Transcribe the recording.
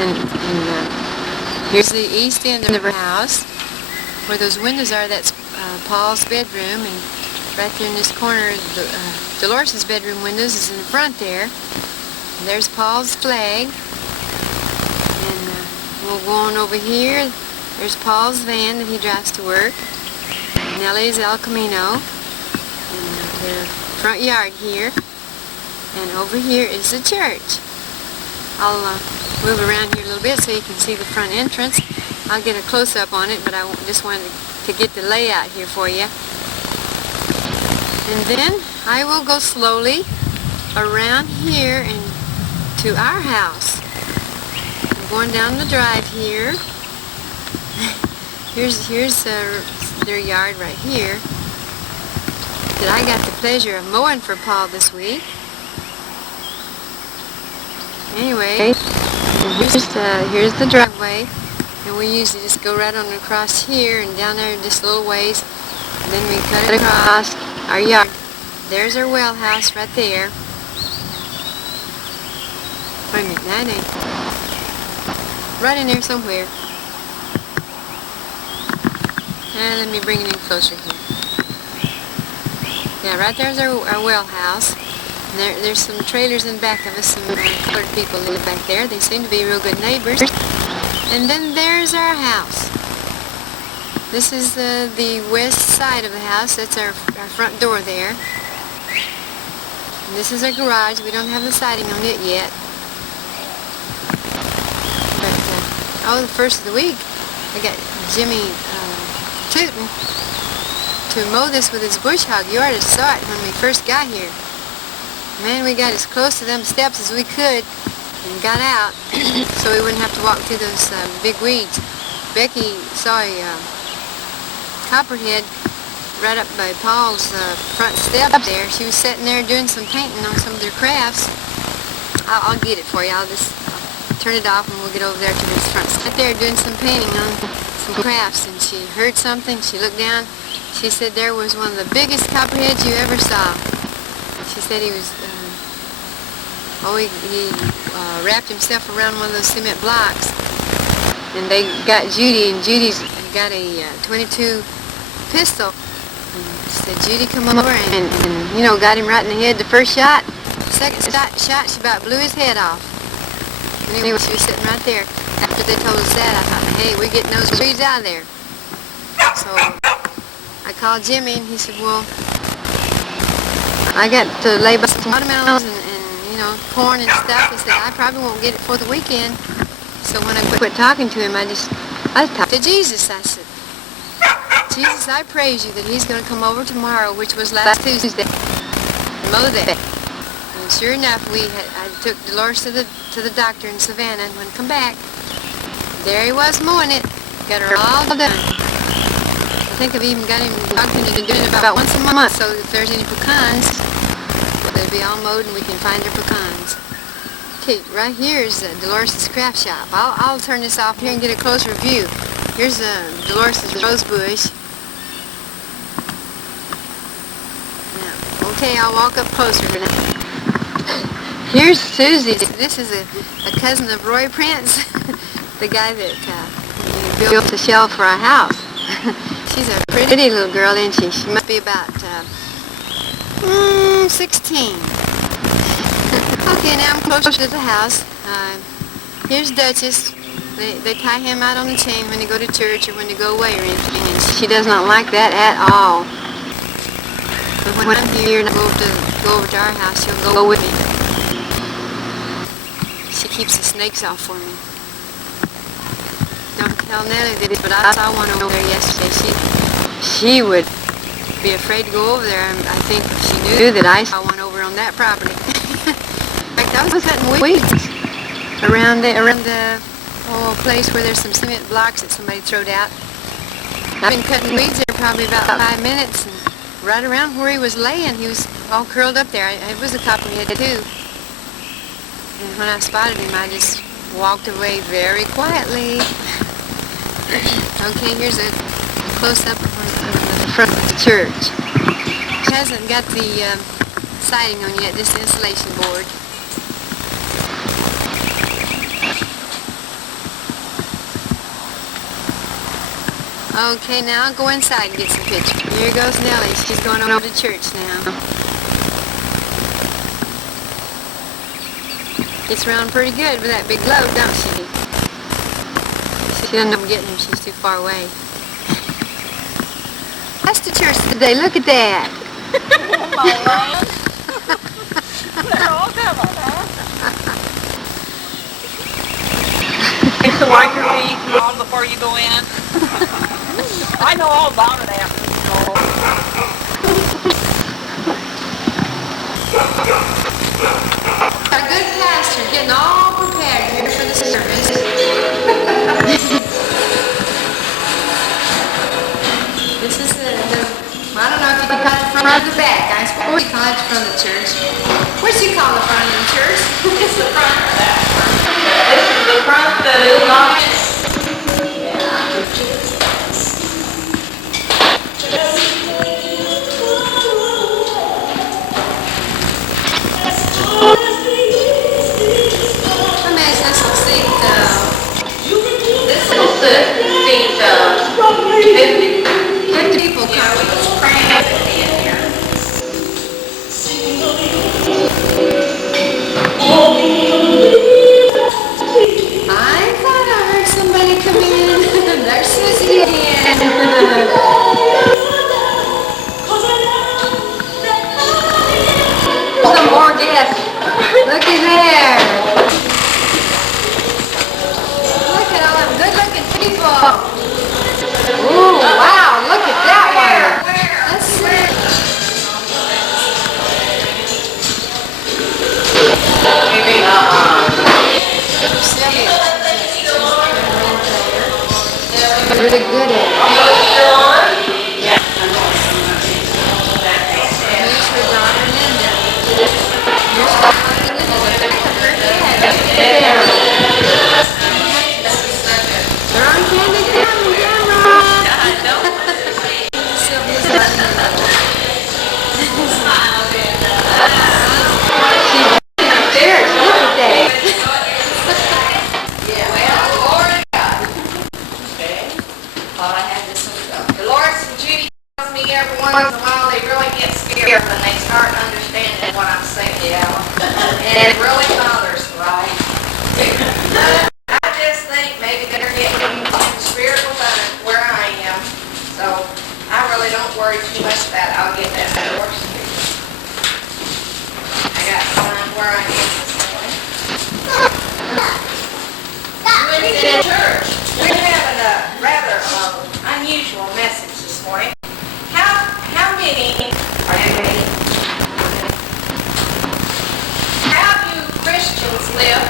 And here's the east end of our house. Where those windows are, that's Paul's bedroom, and right there in this corner, Dolores' bedroom windows is in the front there. And there's Paul's flag. And we'll go on over here. There's Paul's van that he drives to work. Nellie's El Camino. And their front yard here. And over here is the church. I'll move around here a little bit so you can see the front entrance. I'll get a close-up on it, but I just wanted to get the layout here for you. And then I will go slowly around here and to our house. I'm going down the drive here. Here's their yard right here that I got the pleasure of mowing for Paul this week. Anyway, here's the driveway. And we usually just go right on across here and down there just a little ways. And then we cut it across our yard. There's our well house right there. Wait a minute, that ain't. Right in there somewhere. And let me bring it in closer here. Yeah, right there's our well house. And there's some trailers in the back of us. Some colored people live back there. They seem to be real good neighbors. And then there's our house. This is the west side of the house. That's our front door there. And this is our garage. We don't have the siding on it yet. But, the first of the week, I got Jimmy Tootin to mow this with his bush hog. You already saw it when we first got here. Man, we got as close to them steps as we could. And got out so we wouldn't have to walk through those big weeds. Becky saw a copperhead right up by Paul's front step there. She was sitting there doing some painting on some of their crafts. I'll get it for you. I'll just turn it off and we'll get over there to this front step there doing some painting on some crafts. And she heard something. She looked down. She said there was one of the biggest copperheads you ever saw. She said he was... he wrapped himself around one of those cement blocks. And they got Judy, and Judy's got a .22 pistol. And she said, Judy, come over, and got him right in the head the first shot. The second shot, she about blew his head off. Anyway, she was sitting right there. After they told us that, I thought, hey, we're getting those weeds out of there. So I called Jimmy, and he said, well, I got to lay by some watermelons and corn and stuff. He said, I probably won't get it for the weekend. So when I quit talking to him, I talked to Jesus. I said, Jesus, I praise you that he's going to come over tomorrow, which was last Tuesday, and mow that. And sure enough, I took Dolores to the doctor in Savannah, and when I come back, there he was mowing it. Got her all done. I think I've even got him talking to doing it about once a month, so if there's any pecans, they'll be all mowed and we can find their pecans. Okay, right here is Dolores' craft shop. I'll turn this off here and get a closer view. Here's Dolores' rose bush. Now, okay, I'll walk up closer now. Here's Susie. This is a cousin of Roy Prince, the guy that built the shelf for our house. She's a pretty little girl, isn't she? She must be about 16. Okay, now I'm closer to the house. Here's Duchess. They tie him out on the chain when they go to church or when they go away or anything, and she does not like that at all. But when I'm here and I go over to our house, she'll go with me. She keeps the snakes off for me. Don't tell Nellie this, but I saw one over there yesterday. She would be afraid to go over there. I think she knew that I saw one over on that property. In fact, I was cutting weeds around the place where there's some cement blocks that somebody throwed out. I've been cutting weeds there probably about 5 minutes, and right around where he was laying, he was all curled up there. It was a copperhead too. And when I spotted him, I just walked away very quietly. Okay, here's a close-up of the front of the church. It hasn't got the siding on yet, just the insulation board. Okay, now I'll go inside and get some pictures. Here goes Nellie. She's going over to church now. Gets around pretty good with that big load, don't she? She doesn't know I'm getting her. She's too far away. That's the church today. Look at that. Oh my land. They're all coming, huh? It's to wipe your feet on before you go in. I know all about it after school. A good pastor getting all prepared here for the service. This is I don't know if you call it front or the back. I suppose you call it front of the church. What do you call the front of the church? It's the front or that front. This is the front that is not. People come. I thought I heard somebody come in. There's Susie again. Some more guests. Looky there. Look at all them good-looking people. Ooh, wow, look at that one. Let's see. Really good at it. Here's her daughter Linda. Here's her daughter Linda. The back of her head. They're on candy camera. Sylvia's letting her know. She's upstairs. Look at that. Thought I had this one. Dolores and Judy tells me every once in a while they really get scared when they start understanding what I'm saying. Yeah. And it really bothers, right? I just think maybe they're getting spiritual better where I am. So I really don't worry too much about it. I'll get that divorce. I got to find where I am this morning. In church, we're having a rather unusual message this morning. How do Christians live